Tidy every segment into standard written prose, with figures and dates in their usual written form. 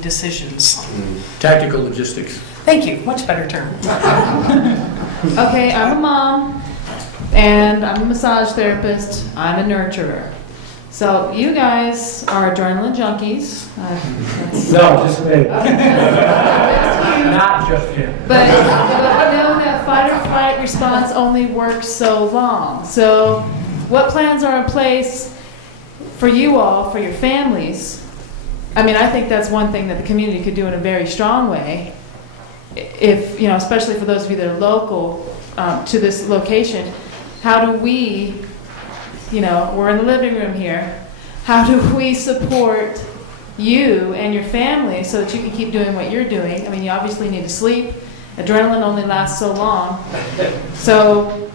making decisions. Tactical logistics. Thank you, much better term. Okay, I'm a mom, and I'm a massage therapist. I'm a nurturer. So you guys are adrenaline junkies. No, just me. Not just him. But we know that fight or flight response only works so long. So what plans are in place for you all, for your families? I mean, I think that's one thing that the community could do in a very strong way. If, you know, especially for those of you that are local to this location, how do we, you know, we're in the living room here, how do we support you and your family so that you can keep doing what you're doing? I mean, you obviously need to sleep. Adrenaline only lasts so long. So,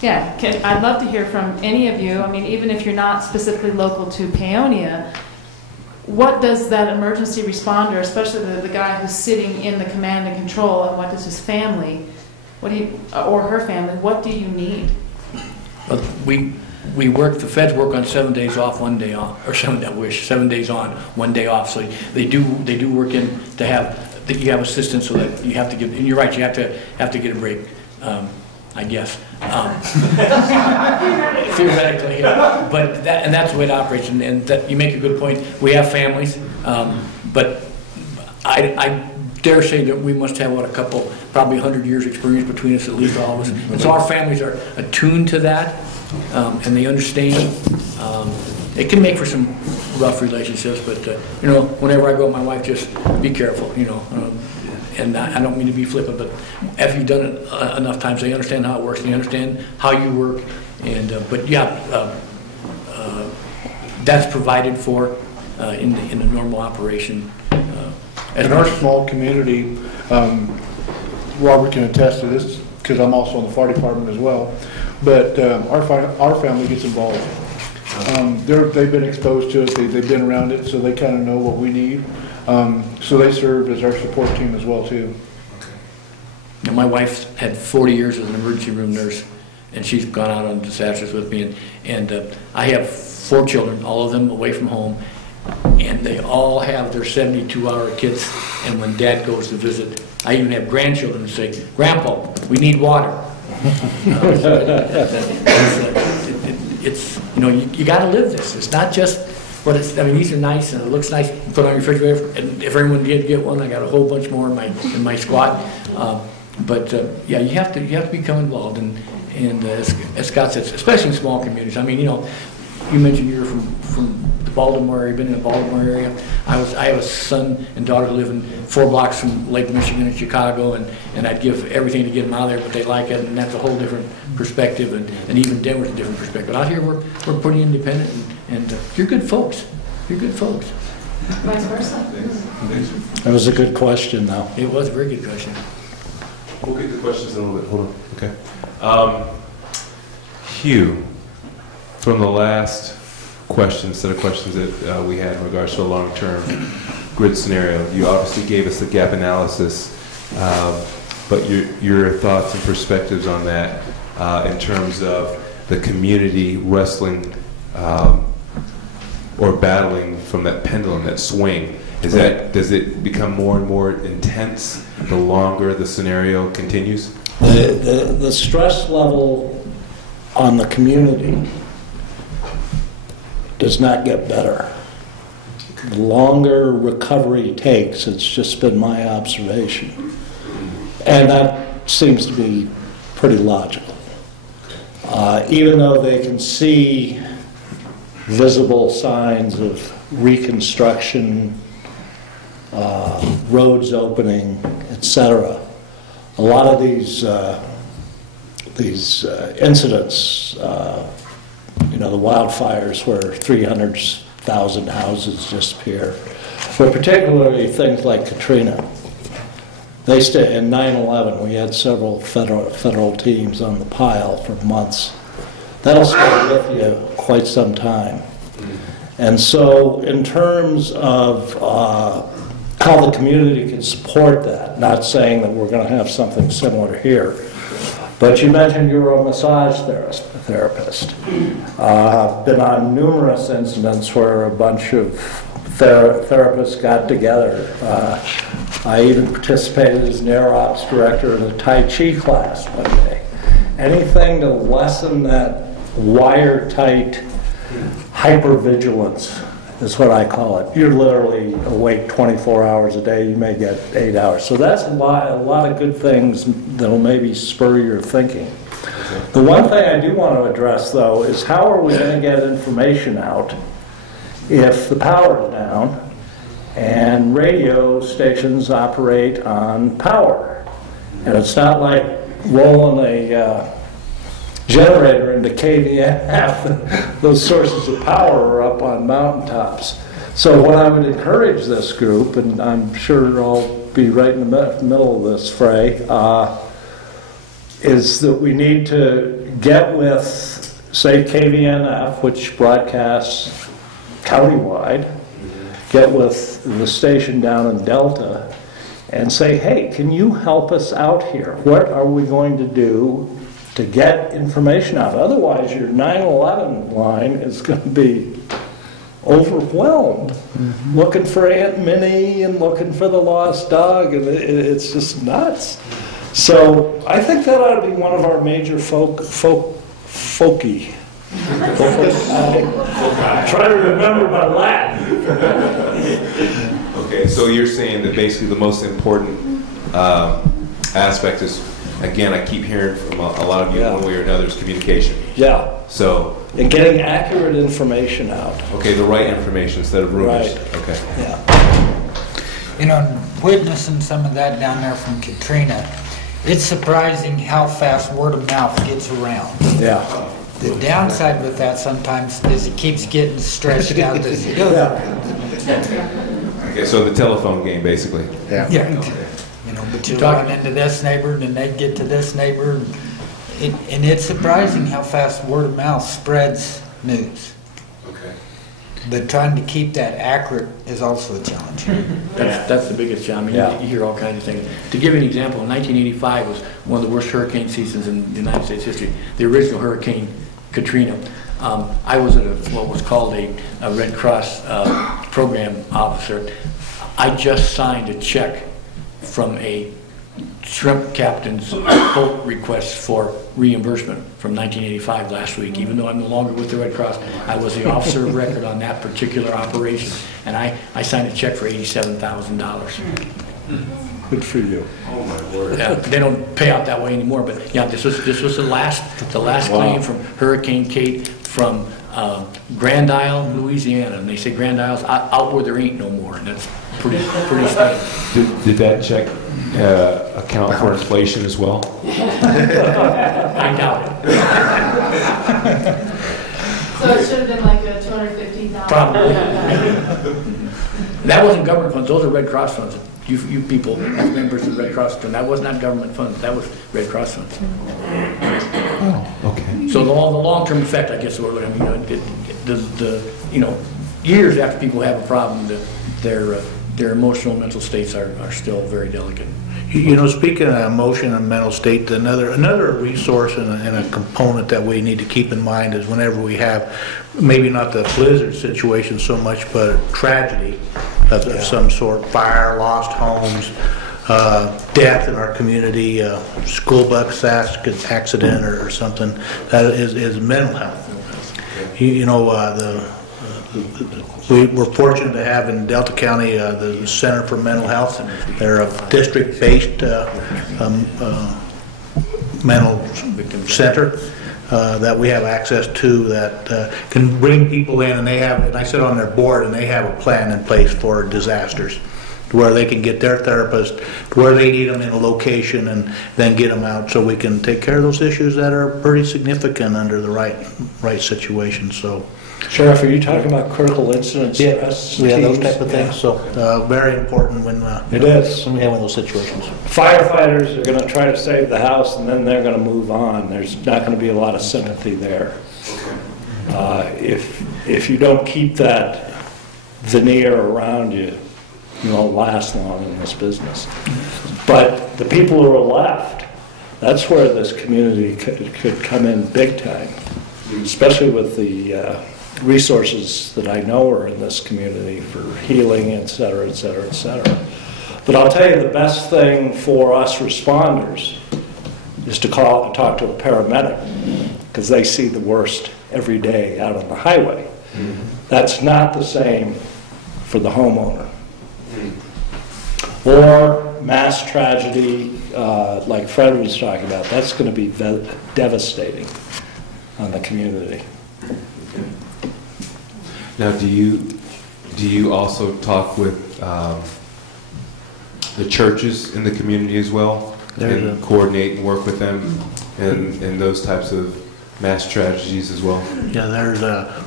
yeah, I'd love to hear from any of you. I mean, even if you're not specifically local to P.E.A.T, what does that emergency responder, especially the guy who's sitting in the command and control, and what does his family, what do you, or her family, what do you need? Well, we work, the feds work on 7 days off, 1 day off, or 7 days on, 1 day off. So they do work in to have, that you have assistance so that you have to give, and you're right, you have to get a break, I guess. Theoretically, but that's the way it operates, and that, you make a good point. We have families, but I dare say that we must have, what, a couple, probably 100 years experience between us, at least all of us. And so our families are attuned to that, and they understand. It can make for some rough relationships, but you know, whenever I go, my wife just, be careful, you know. And I don't mean to be flippant, but after you've done it enough times, they understand how it works, they understand how you work, and but yeah, that's provided for in the normal operation. In our small community, Robert can attest to this because I'm also in the fire department as well. But our family gets involved. They've been exposed to it. They've been around it, so they kind of know what we need. So they serve as our support team as well too. Now, my wife had 40 years as an emergency room nurse, and she's gone out on disasters with me. And I have 4 children, all of them away from home, and they all have their 72-hour kits. And when Dad goes to visit, I even have grandchildren who say, "Grandpa, we need water." It's you know, you got to live this. It's not just. But it's, I mean, these are nice and it looks nice. You put on your refrigerator, and if everyone did get one, I got a whole bunch more in my squad. Yeah, you have to become involved, and as Scott said, especially in small communities. I mean, you know, you mentioned you're from the Baltimore area, been in the Baltimore area. I have a son and daughter who live in 4 blocks from Lake Michigan in Chicago, and I'd give everything to get them out of there, but they like it, and that's a whole different perspective, and even Denver's a different perspective. Out here, we're pretty independent, and you're good folks. You're good folks. Vice versa. That was a good question, though. It was a very good question. We'll get to questions in a little bit. Hold on. Okay. Hugh, from the last set of questions that we had in regards to a long-term grid scenario, you obviously gave us the gap analysis, but your thoughts and perspectives on that in terms of the community wrestling or battling from that pendulum, that swing. Does it become more and more intense the longer the scenario continues? The stress level on the community does not get better. The longer recovery takes, it's just been my observation. And that seems to be pretty logical. Even though they can see visible signs of reconstruction, roads opening, etc., a lot of these incidents, you know, the wildfires where 300,000 houses disappear, but particularly things like Katrina. They stay in 9/11. We had several federal teams on the pile for months. That'll stay with you quite some time. And so, in terms of how the community can support that, not saying that we're going to have something similar here, but you mentioned you were a massage therapist. I've been on numerous incidents where a bunch of therapists got together. I even participated as an air ops director in a Tai Chi class one day. Anything to lessen that wire-tight hypervigilance is what I call it. You're literally awake 24 hours a day. You may get 8 hours. So that's a lot of good things that will maybe spur your thinking. The one thing I do want to address, though, is how are we going to get information out if the power is down and radio stations operate on power? And it's not like rolling a generator into KVF. Those sources of power are up on mountaintops. So what I would encourage this group, and I'm sure I'll be right in the middle of this fray, is that we need to get with, say, KVNF, which broadcasts countywide, get with the station down in Delta and say, hey, can you help us out here? What are we going to do to get information out? Otherwise, your 911 line is going to be overwhelmed, looking for Aunt Minnie and looking for the lost dog, and it's just nuts. So I think that ought to be one of our major folky. Try to remember my Latin. Okay, so you're saying that basically the most important aspect is, again, I keep hearing from a lot of you, one way or another, is communication. Yeah. So. And getting accurate information out. Okay, the right information instead of rumors. Right. Okay. Yeah. You know, witnessing some of that down there from Katrina, it's surprising how fast word of mouth gets around. Yeah. The downside with that sometimes is it keeps getting stretched out as it goes. Okay, so the telephone game, basically. Yeah. Okay. You know, but you run into this neighbor, and then they get to this neighbor, and it's surprising how fast word of mouth spreads news. Okay. But trying to keep that accurate is also a challenge. That's the biggest challenge. I mean, you hear all kinds of things. To give you an example, 1985 was one of the worst hurricane seasons in the United States history. The original Hurricane Katrina. I was what was called a Red Cross program officer. I just signed a check from a shrimp captain's boat request for reimbursement from 1985 last week. Even though I'm no longer with the Red Cross, I was the officer of record on that particular operation, and I signed a check for $87,000. Good for you. Oh my word. Yeah, they don't pay out that way anymore, but yeah, this was the last claim from Hurricane Kate from Grand Isle, Louisiana, and they say Grand Isle's out where there ain't no more, and that's pretty stunning. Did that check account for inflation as well? I doubt it. So it should have been like a $250,000. Probably. That wasn't government funds; those are Red Cross funds. You people, as members of the Red Cross, that was not government funds. That was Red Cross funds. Oh, okay. So the long-term effect, I guess, I mean, years after people have a problem, their emotional and mental states are still very delicate. You know, speaking of emotion and mental state, another resource and a component that we need to keep in mind is whenever we have, maybe not the blizzard situation so much, but tragedy of some sort, fire, lost homes, death in our community, school bus accident or something, that is mental health. You know, we're fortunate to have in Delta County the Center for Mental Health. They're a district-based mental center that we have access to that can bring people in, and I sit on their board, and they have a plan in place for disasters, to where they can get their therapist to where they need them in a location and then get them out so we can take care of those issues that are pretty significant under the right situation. So. Sheriff, are you talking about critical incidents? Yes, yeah, those type of things. So very important when it is when we have one of those situations. Firefighters are going to try to save the house, and then they're going to move on. There's not going to be a lot of sympathy there. If you don't keep that veneer around you, you won't last long in this business. But the people who are left, that's where this community could come in big time, especially with the resources that I know are in this community for healing, et cetera, et cetera, et cetera. But I'll tell you, the best thing for us responders is to call and talk to a paramedic, because they see the worst every day out on the highway. That's not the same for the homeowner. Or mass tragedy, like Fred was talking about, that's going to be devastating on the community. Now, do you also talk with the churches in the community as well, and coordinate and work with them in those types of mass tragedies as well? Yeah, there's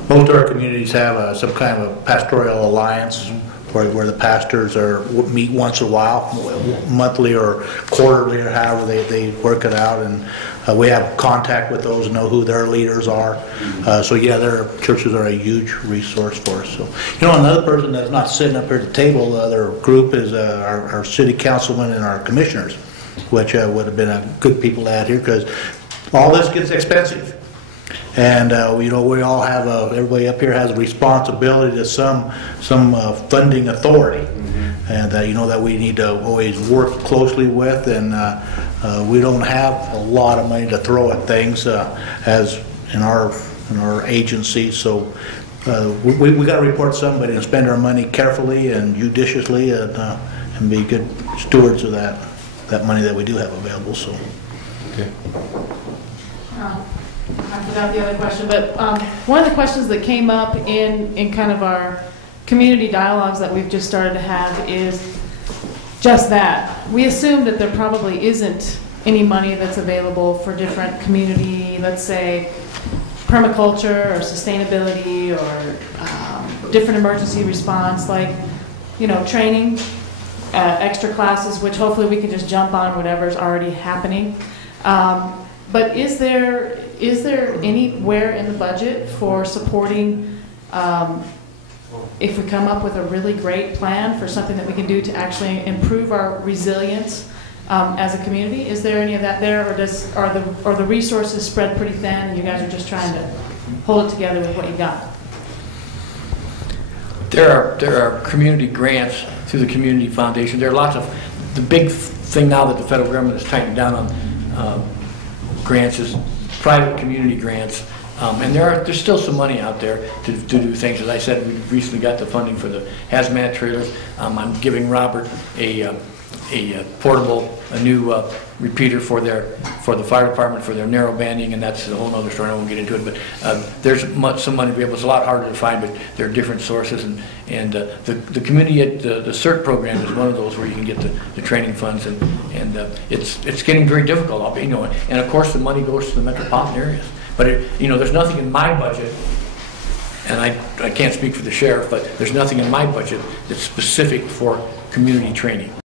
most of our communities have some kind of a pastoral alliance where the pastors meet once in a while, monthly or quarterly or however they work it out, and we have contact with those and know who their leaders are. So yeah, their churches are a huge resource for us. So, you know, another person that's not sitting up here at the table, the other group is our city councilman and our commissioners, which would have been a good people to add here, because all this gets expensive. And you know, we all have everybody up here has a responsibility to some funding authority, and you know that we need to always work closely with. And we don't have a lot of money to throw at things as in our agency. So we got to report somebody and spend our money carefully and judiciously, and be good stewards of that money that we do have available. So. Okay. I forgot the other question, but one of the questions that came up in kind of our community dialogues that we've just started to have is just that. We assume that there probably isn't any money that's available for different community, let's say, permaculture or sustainability or different emergency response, like, you know, training, extra classes, which hopefully we can just jump on whatever's already happening. But is there anywhere in the budget for supporting, if we come up with a really great plan for something that we can do to actually improve our resilience as a community? Is there any of that there, or are the resources spread pretty thin and you guys are just trying to hold it together with what you got? There are community grants through the Community Foundation. There are lots of, the big thing now that the federal government is tightening down on grants is private community grants, and there's still some money out there to do things. As I said, we recently got the funding for the hazmat trailers. I'm giving Robert a portable, a new repeater for the fire department for their narrow banding, and that's a whole other story. I won't get into it, but there's some money available. It's a lot harder to find, but there are different sources, and the community at the CERT program is one of those where you can get the training funds, and it's getting very difficult. You know, and of course the money goes to the metropolitan areas, but you know, there's nothing in my budget. And I can't speak for the sheriff, but there's nothing in my budget that's specific for community training.